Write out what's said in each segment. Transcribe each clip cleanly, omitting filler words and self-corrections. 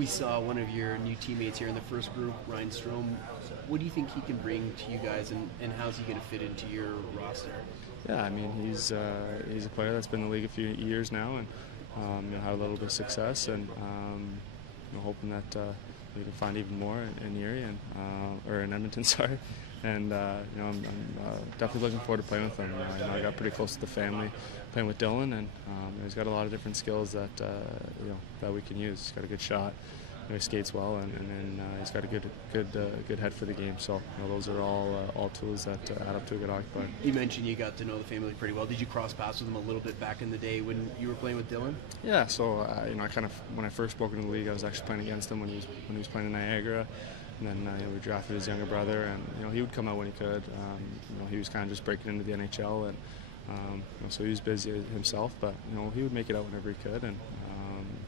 We saw one of your new teammates here in the first group, Ryan Strome. What do you think he can bring to you guys, and how's he going to fit into your roster? Yeah, I mean, he's a player that's been in the league a few years now, and had a little bit of success, and hoping that we can find even more in Erie or in Edmonton, sorry. And I'm definitely looking forward to playing with him. I got pretty close to the family playing with Dylan, and he's got a lot of different skills that that we can use. He's got a good shot. He skates well, and then he's got a good head for the game. So those are all tools that add up to a good hockey player. You mentioned you got to know the family pretty well. Did you cross paths with him a little bit back in the day when you were playing with Dylan? Yeah. So I kind of, when I first broke into the league, I was actually playing against him when he was playing in Niagara. And then we drafted his younger brother, and he would come out when he could. He was kind of just breaking into the NHL, and so he was busy himself. But he would make it out whenever he could, and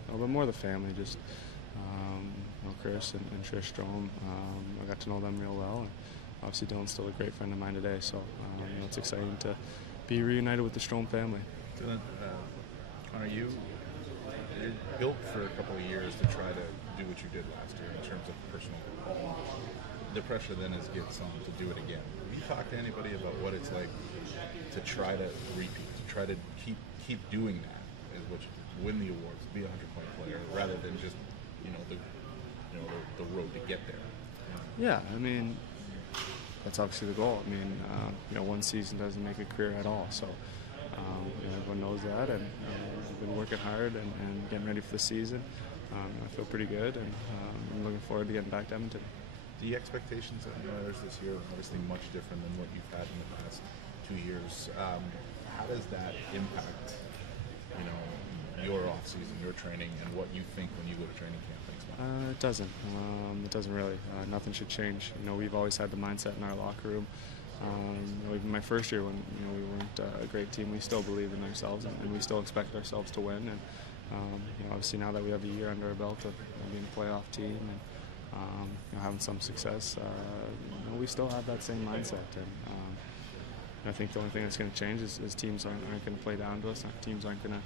but more the family, just Chris and Trish Strome. I got to know them real well, and obviously Dylan's still a great friend of mine today. So it's exciting to be reunited with the Strome family. Dylan, Connor, you're built for a couple of years to try to do what you did last year in terms of personal growth. The pressure then gets on to do it again. Have you talked to anybody about what it's like to try to repeat, to try to keep doing that, which win the awards, be a 100-point player, rather than just the road to get there? Yeah, I mean, that's obviously the goal. I mean, one season doesn't make a career at all, so everyone knows that, and we've been working hard and getting ready for the season. I feel pretty good, and I'm looking forward to getting back to Edmonton. The expectations of the Oilers this year are obviously much different than what you've had in the past 2 years. How does that impact, your off-season, your training, and what you think when you go to training camp next month? It doesn't. It doesn't really. Nothing should change. We've always had the mindset in our locker room. Even my first year when we weren't a great team, we still believed in ourselves, and we still expect ourselves to win. And obviously now that we have a year under our belt of being a playoff team and having some success, we still have that same mindset. And I think the only thing that's going to change is teams aren't going to play down to us. Teams aren't going to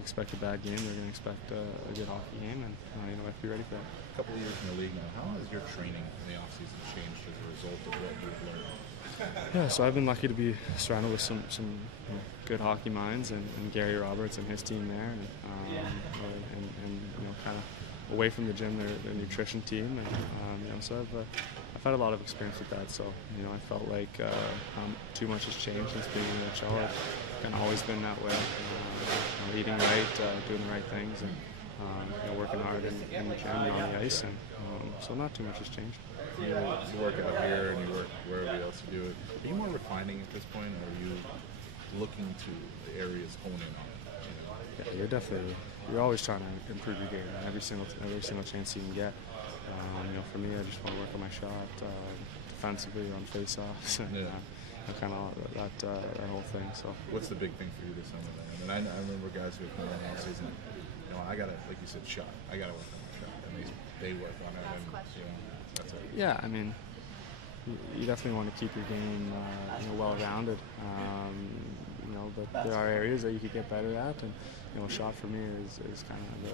expect a bad game. They're going to expect a good hockey game, and we have to be ready for that. A couple of years in the league now, how has your training in the offseason changed as a result of what you've learned? Yeah, so I've been lucky to be surrounded with some good hockey minds, and Gary Roberts and his team there, and kind of away from the gym, their nutrition team, and so I've had a lot of experience with that. So I felt like too much has changed since being in the NHL. I've kind of always been that way, eating right, doing the right things, and working hard in the gym and on the ice, and so not too much has changed. You work out here and you work wherever else you do it. Are you more refining at this point, or are you looking to the areas honing on it? Yeah, you're always trying to improve your game every single chance you can get. For me, I just want to work on my shot, defensively, on face-offs, and kind of that whole thing. So, what's the big thing for you this summer then? I mean, I remember guys who have come in all season. I got to, like you said, shot. I got to work on my shot, and they work on it, and that's it. Yeah, I mean, you definitely want to keep your game well-rounded. But there are areas that you could get better at, and shot for me is kind of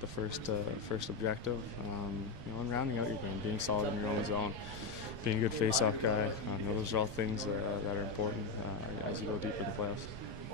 the first objective. And rounding out your game, being solid in your own zone, being a good face-off guy. Those are all things that are important as you go deeper in the playoffs.